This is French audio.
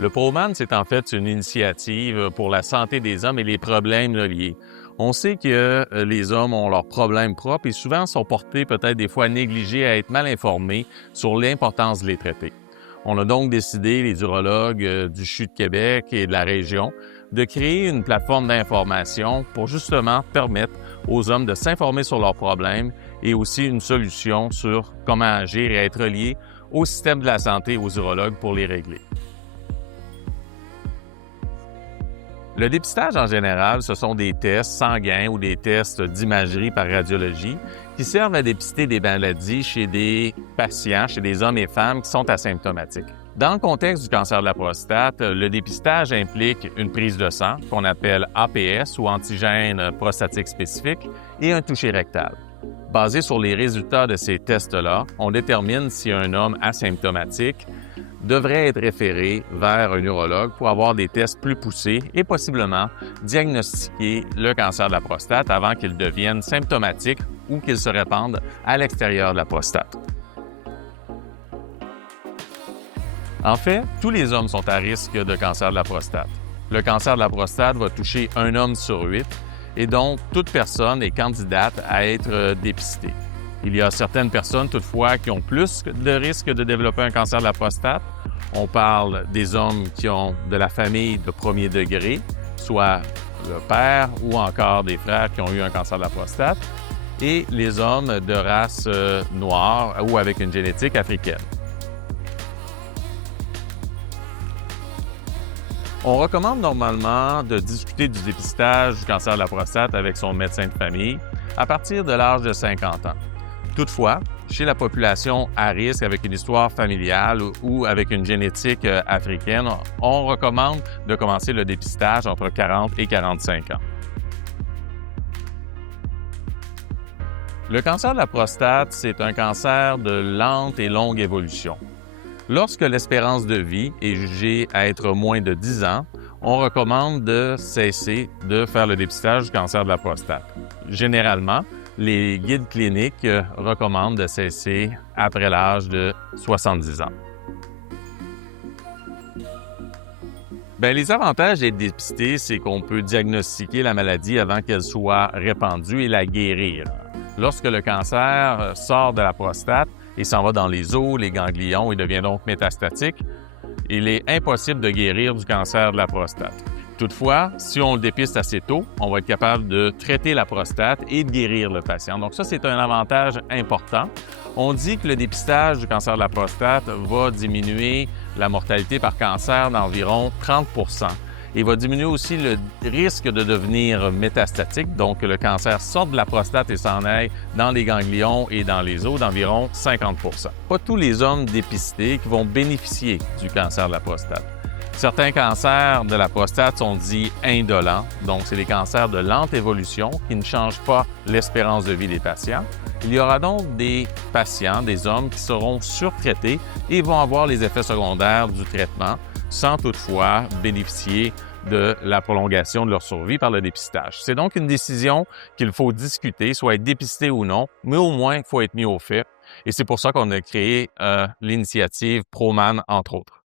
Le ProMan, c'est en fait une initiative pour la santé des hommes et les problèmes liés. On sait que les hommes ont leurs problèmes propres et souvent sont portés peut-être des fois à négliger, à être mal informés sur l'importance de les traiter. On a donc décidé, les urologues du CHU de Québec et de la région, de créer une plateforme d'information pour justement permettre aux hommes de s'informer sur leurs problèmes et aussi une solution sur comment agir et être lié au système de la santé et aux urologues pour les régler. Le dépistage, en général, ce sont des tests sanguins ou des tests d'imagerie par radiologie qui servent à dépister des maladies chez des patients, chez des hommes et femmes qui sont asymptomatiques. Dans le contexte du cancer de la prostate, le dépistage implique une prise de sang, qu'on appelle APS ou antigène prostatique spécifique, et un toucher rectal. Basé sur les résultats de ces tests-là, on détermine si un homme asymptomatique devrait être référé vers un urologue pour avoir des tests plus poussés et possiblement diagnostiquer le cancer de la prostate avant qu'il devienne symptomatique ou qu'il se répande à l'extérieur de la prostate. En fait, tous les hommes sont à risque de cancer de la prostate. Le cancer de la prostate va toucher un homme sur 8 et donc toute personne est candidate à être dépistée. Il y a certaines personnes, toutefois, qui ont plus de risques de développer un cancer de la prostate. On parle des hommes qui ont de la famille de premier degré, soit le père ou encore des frères qui ont eu un cancer de la prostate, et les hommes de race noire ou avec une génétique africaine. On recommande normalement de discuter du dépistage du cancer de la prostate avec son médecin de famille à partir de l'âge de 50 ans. Toutefois, chez la population à risque avec une histoire familiale ou avec une génétique africaine, on recommande de commencer le dépistage entre 40 et 45 ans. Le cancer de la prostate, c'est un cancer de lente et longue évolution. Lorsque l'espérance de vie est jugée à être moins de 10 ans, on recommande de cesser de faire le dépistage du cancer de la prostate. Généralement, les guides cliniques recommandent de cesser après l'âge de 70 ans. Les avantages d'être dépisté, c'est qu'on peut diagnostiquer la maladie avant qu'elle soit répandue et la guérir. Lorsque le cancer sort de la prostate et s'en va dans les os, les ganglions et devient donc métastatique, il est impossible de guérir du cancer de la prostate. Toutefois, si on le dépiste assez tôt, on va être capable de traiter la prostate et de guérir le patient. Donc ça, c'est un avantage important. On dit que le dépistage du cancer de la prostate va diminuer la mortalité par cancer d'environ 30 % et va diminuer aussi le risque de devenir métastatique, donc que le cancer sorte de la prostate et s'en aille dans les ganglions et dans les os d'environ 50 %. Pas tous les hommes dépistés qui vont bénéficier du cancer de la prostate. Certains cancers de la prostate sont dits indolents, donc c'est des cancers de lente évolution qui ne changent pas l'espérance de vie des patients. Il y aura donc des patients, des hommes qui seront surtraités et vont avoir les effets secondaires du traitement sans toutefois bénéficier de la prolongation de leur survie par le dépistage. C'est donc une décision qu'il faut discuter, soit être dépisté ou non, mais au moins il faut être mis au fait. Et c'est pour ça qu'on a créé l'initiative ProMan, entre autres.